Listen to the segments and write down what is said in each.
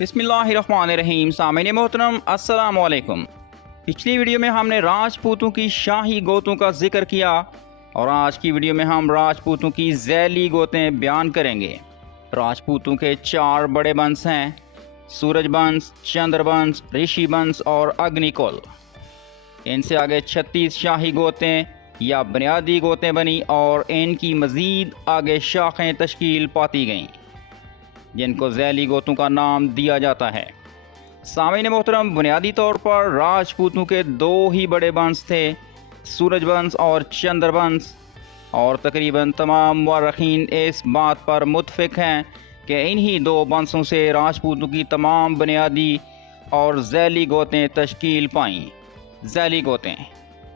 बिस्मिल्लाहिर्रहमानिर्रहीम। सामीन मोहतरम, अस्सलाम वालेकुम। पिछली वीडियो में हमने राजपूतों की शाही गोतों का जिक्र किया और आज की वीडियो में हम राजपूतों की ज़ैली गोतें बयान करेंगे। राजपूतों के 4 बड़े वंश हैं: सूरज वंश, चंद्र वंश, ऋषि वंश और अग्निकुल। इनसे आगे 36 शाही गोतें या बुनियादी गोतें बनी और इनकी मज़ीद आगे शाखें तश्कील पाती गईं, जिनको ज़ैली गोतों का नाम दिया जाता है। सामीन मोहतरम, बुनियादी तौर पर राजपूतों के 2 ही बड़े वंश थे, सूरज वंश और चंद्र वंश, और तकरीबन तमाम मुअर्रिखीन इस बात पर मुत्फिक हैं कि इन्हीं 2 वंशों से राजपूतों की तमाम बुनियादी और ज़ैली गोतें तश्कील पाईं। ज़ैली गोतें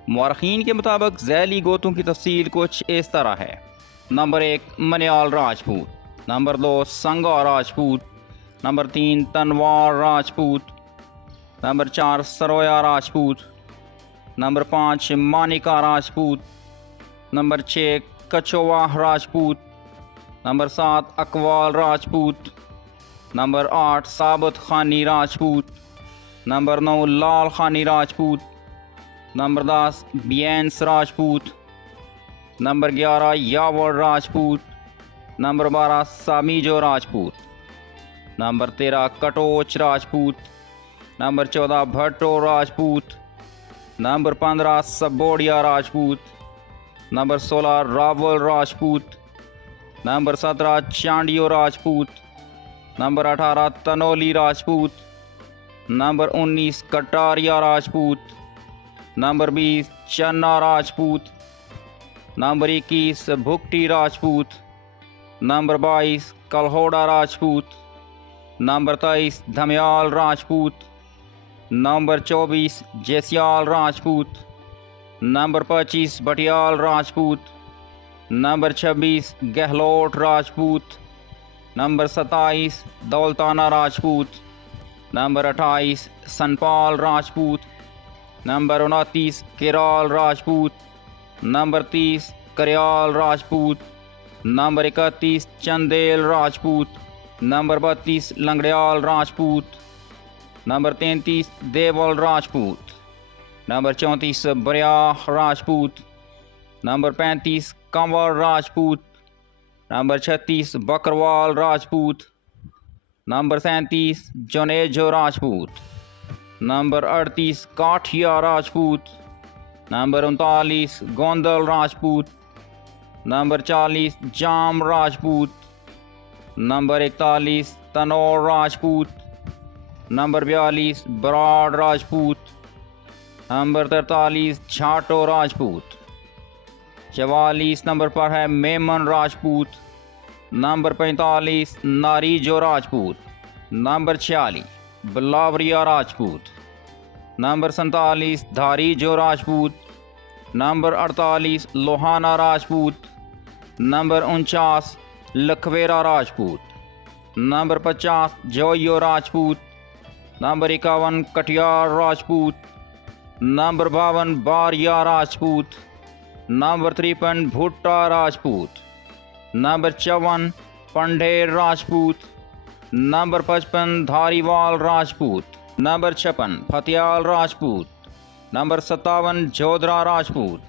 मुअर्रिखीन के मुताबिक ज़ैली गोतों की तफसील कुछ इस तरह है। Number 1 Manyal Rajput, number 2 Sanga Rajput, number 3 Tanwar Rajput, number 4 Saroya Rajput, number 5 Manika Rajput, number 6 Kachhowa Rajput, number 7 Akwal Rajput, number 8 Sabat Khani Rajput, number 9 Lal Khani Rajput, number 10 Biyans Rajput, number 11 Yawar Rajput, number 12 Samejo Rajput, number 13 Katoch Rajput, number 14 Bhatto Rajput, number 15 Sabodia Rajput, number 16 Rawal Rajput, number 17 Chandio Rajput, number 18 Tanoli Rajput, number 19 Kataria Rajput, number 20 Channa Rajput, number 21 Bhukti Rajput, number 22 Kalhora Rajput, number 23 Dhamyal Rajput, number 24 Jaisiyal Rajput, number 25 Bhatiyal Rajput, number 26 Gahlot Rajput, number 27 Daultana Rajput, number 28 Sanpal Rajput, number 29 Kiral Rajput, number 30 Karyal Rajput, number 31 Chandel Rajput, number 32 Langriyal Rajput, number 33 Deval Rajput, number 34 Bariah Rajput, number 35 Kanwar Rajput, number 36 Bakarwal Rajput, number 37 Janejo Rajput, number 38 Kathia Rajput, number 39 Gondal Rajput, number 40 Jam Rajput, number 41 Tanaur Rajput, number 42 Brar Rajput, number 43 Chhato Rajput, 44 number पर है Memon Rajput, number 45 Narejo Rajput, number 46 Bilawaria Rajput, number 47 Dharejo Rajput, number 48 Lohana Rajput, number 49 Lakhvera Rajput, number 50 Joyo Rajput, number 51 Katiyar Rajput, number 52 Baria Rajput, number 53 Bhutta Rajput, number 54 Pandher Rajput, number 55 Dhariwal Rajput, number 56 Fatiyal Rajput, number 57 Jodhra Rajput,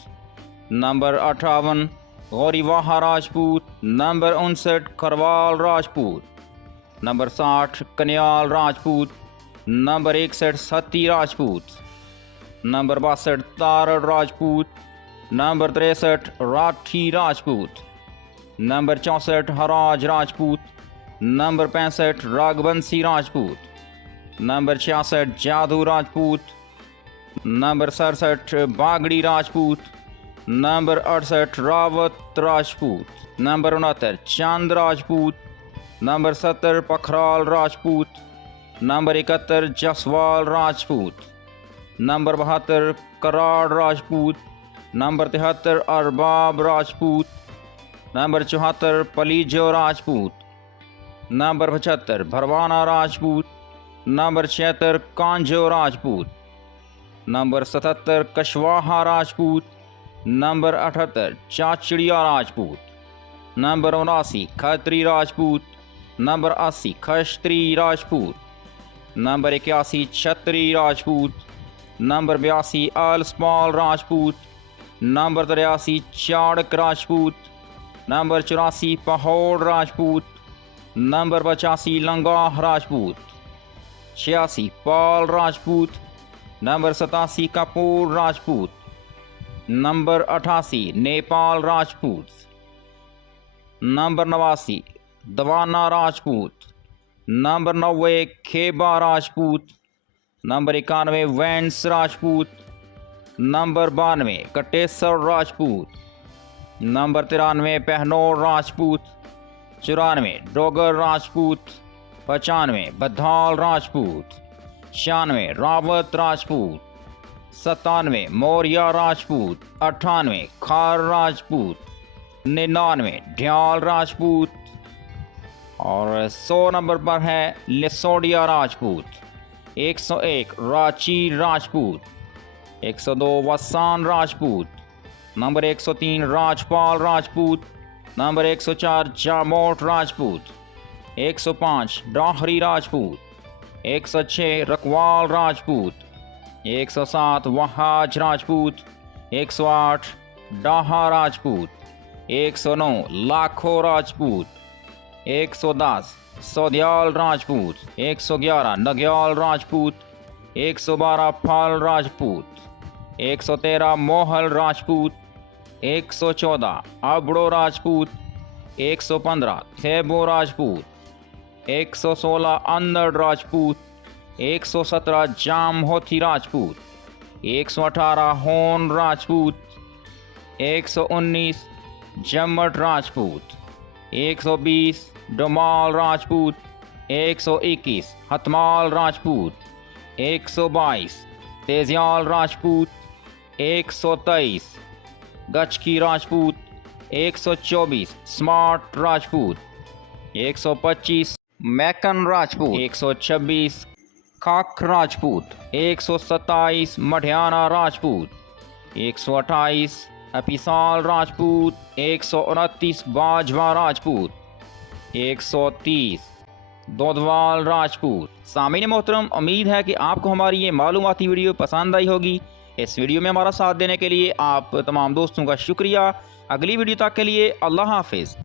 number 58 Gauriwaha Rajput, number 59 Kharwal Rajput, number 60 Kanyal Rajput, number 61 Sati Rajput, number 62 Tarar Rajput, number 63 Rathi Rajput, number 64 Haraj Rajput, number 65 Raghavanshi Rajput, number 66 Jadu Rajput, number 67 Bagri Rajput, number 68 Rawat Rajput, number 69 Chand Rajput, number 70 पखराल Rajput, number 71 Jaswal Rajput, number 72 Karar Rajput, number 73 Arbab Rajput, number 74 Palijo Rajput, number 75 Bharwana Rajput, number 76 Kanjo Rajput, number 77 Kashwaha Rajput, number 78 Chachariya Rajput, number 79 Khatri Rajput, number 80 Khashtri Rajput, number 81 Chhatri Rajput. Number 82 Alaspal Rajput. Number 83 Charak Rajput. Number 84 Pahor Rajput. Number 85 Langah Rajput. 86 Pal Rajput. Number 87 Kapoor Rajput. Number 88 Nepal Rajput. Number 89 Dawana Rajput. Number 90 Kheba Rajput. Number 91 Wains Rajput. Number 92 Katesar Rajput. Number 93 Pahnaur Rajput. 94 Dogar Rajput. 95 Badhal Rajput. 96 Rawat Rajput. 97 Maurya Rajput. 98 Khar Rajput. 99 ढ्याल Rajput. और 100 number पर है लिसोडिया Rajput. 101 Ranchi Rajput. 102 वसान Rajput. Number 103 Rajpal Rajput. Number 104 जामोट Rajput. 105 Dahri Rajput. 106 Rakwal Rajput. 107 Wahaj Rajput. 108 डाहा राजपूत। 109 लाखो राजपूत। 110 सौदियाल राजपूत। 111 नग्याल राजपूत। 112 फाल राजपूत। 113 मोहल राजपूत। 114 अबड़ो राजपूत। 115 थेबो राजपूत। 116 अन्नड़ राजपूत। 117 जामहोथी राजपूत। 118 होन Rajput. 119 जम्मट Rajput. 120 Doval Rajput. 121 हतमाल Rajput. 122 तेजियाल Rajput. 123 गचकी Rajput. 124 smart Rajput. 125 McKeon Rajput. 126 खाक राजपूत। 127 मढ़ियाना राजपूत। 128 अपिसाल राजपूत। 129 बाजवा राजपूत। 130 दोदवाल राजपूत। सामीन मोहतरम, उम्मीद है कि आपको हमारी ये मालूमाती वीडियो पसंद आई होगी। इस वीडियो में हमारा साथ देने के लिए आप तमाम दोस्तों का शुक्रिया। अगली वीडियो तक के लिए अल्लाह हाफिज़।